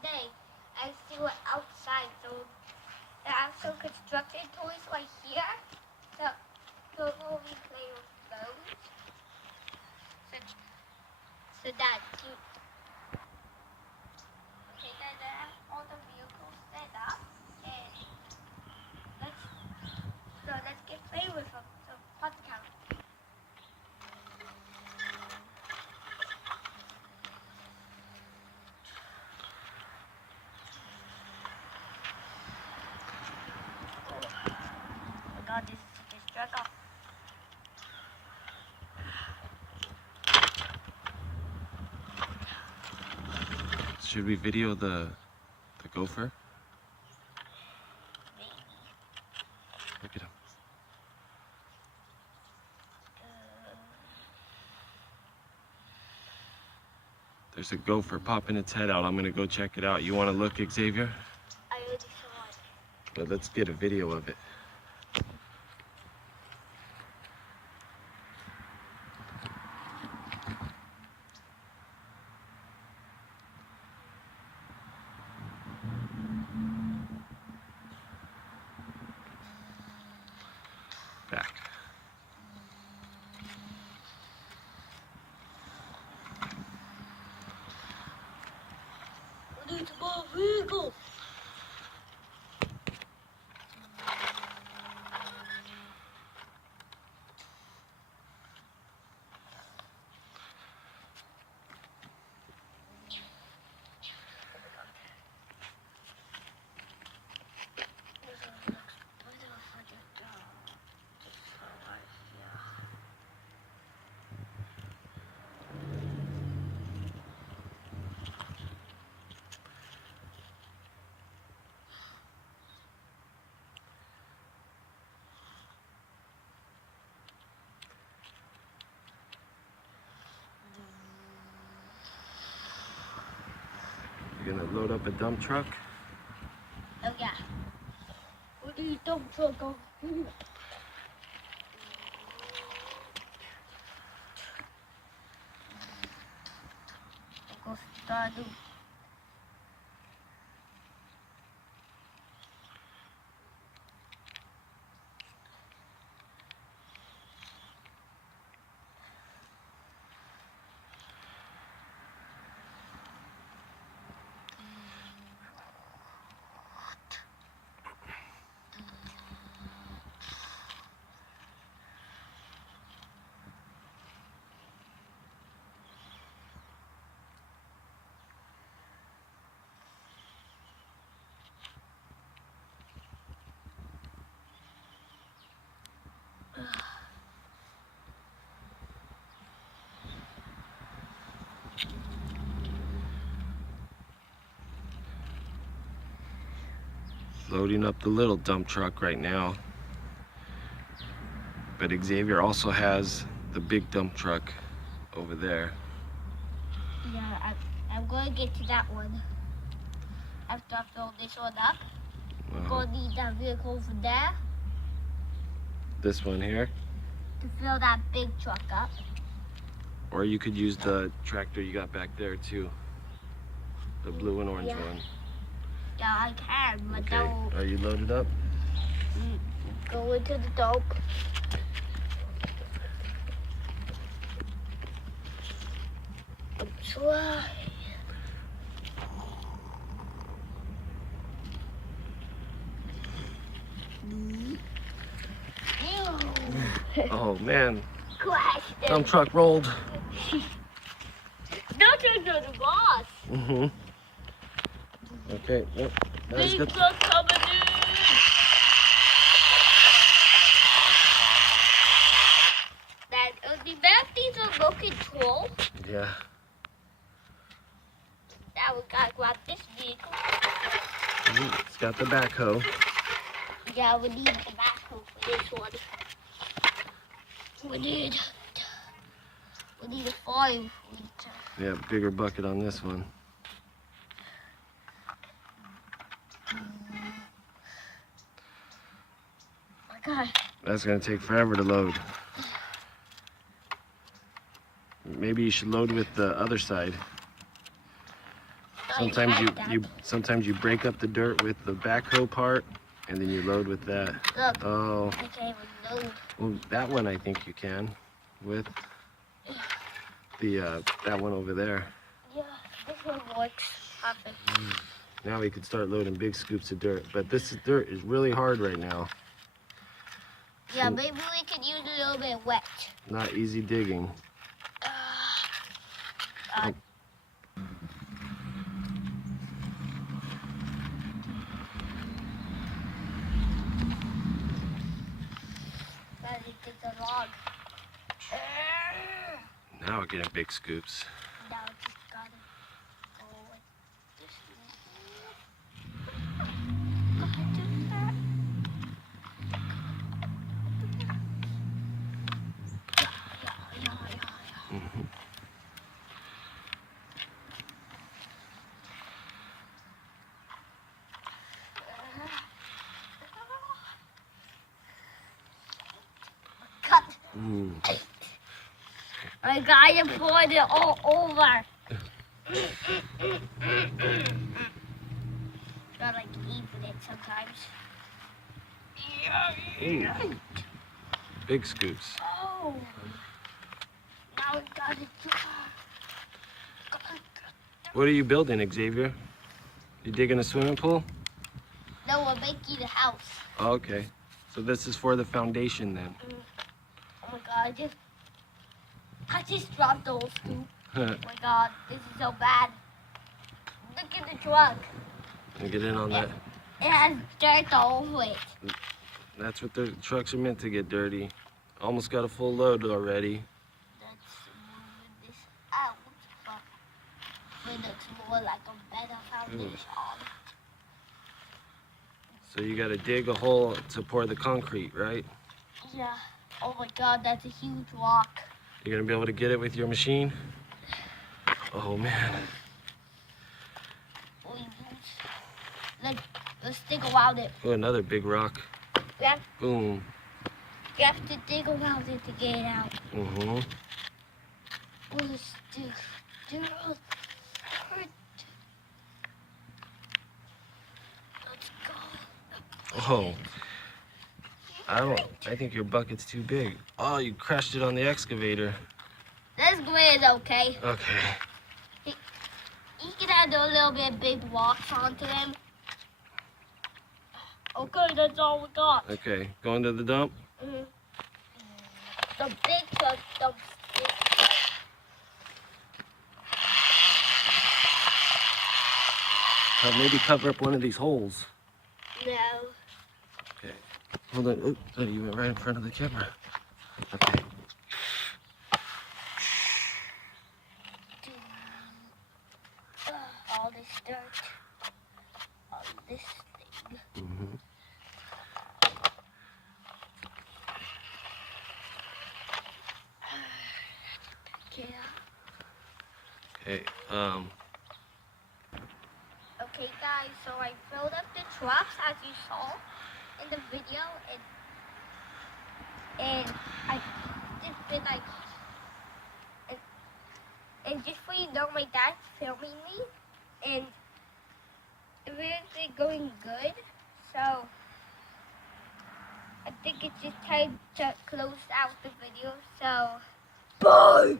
today. I see what outside. So there are some construction toys right here. So we'll be playing with those. So that's cute. Okay, then I have all the vehicles set up, and let's get playing with them. So pause the camera. Oh my God, this is a struggle. Should we video the gopher? Maybe. Look at him. There's a gopher popping its head out. I'm gonna go check it out. You wanna look, Xavier? I already saw it. But let's get a video of it. Back. It's my vehicle. You're gonna load up a dump truck? Oh yeah. What do you dump truck go? Gostado. Loading up the little dump truck right now. But Xavier also has the big dump truck over there. Yeah, I'm going to get to that one. After I fill this one up, I'm going to need that vehicle over there This one here. to fill that big truck up. Or you could use the tractor you got back there too. The blue and orange Yeah. one. Yeah, I can, but Okay, don't are you loaded up? go into the dump. Try. Oh man, Crashed it. dump truck rolled. Not under the boss. Okay, yep. That's Big good. truck coming in. That the back these are low control. Yeah. Now we gotta grab this vehicle. It's got the backhoe. Yeah, we need the backhoe for this one. We need a 5 liter. Yeah, bigger bucket on this one. Okay. That's gonna take forever to load. Maybe you should load with the other side. Sometimes you break up the dirt with the backhoe part, and then you load with that. Look, Oh, I can't even load. well, that one I think you can, with the that one over there. Yeah, this one works perfect. Now we could start loading big scoops of dirt, but dirt is really hard right now. Yeah, maybe we could use a little bit wet. Not easy digging. But it takes a log. Now we're getting big scoops. Now just gotta go like this. Cut. I gotta put it all over. Gotta like eat with it sometimes. Ooh. Big scoops. Oh. Now we gotta do. What are you building, Xavier? You digging a swimming pool? No, we're making a house. Oh, okay. So this is for the foundation then. Oh my god, I just dropped the whole scoop. Oh my god, this is so bad. Look at the truck. Get in on that. It has dirt all over it. That's what the trucks are meant to get dirty. Almost got a full load already. Let's move this out. But it looks more like a better foundation. So you got to dig a hole to pour the concrete, right? Yeah. Oh my god, that's a huge rock. You're going to be able to get it with your machine? Oh, man. Let's dig around it. Oh, another big rock. Yeah. Boom. You have to dig around it to get it out. Mm-hmm. Let's do Let's go. Oh. I think your bucket's too big. Oh, you crashed it on the excavator. This grid is okay. Okay. You can add a little bit big rocks onto them. Okay, that's all we got. Okay, going to the dump? Mm-hmm. The big truck dumps it. Maybe cover up one of these holes. No. Okay. Hold on. Oh, you went right in front of the camera. Okay. All this dirt. All this thing. Mm-hmm. Yeah. Okay. Okay, guys. So I filled up the trucks as you saw in the video, and I just been like, and just so you know, my dad's filming me, and everything's going good. So I think it's just time to close out the video. So bye.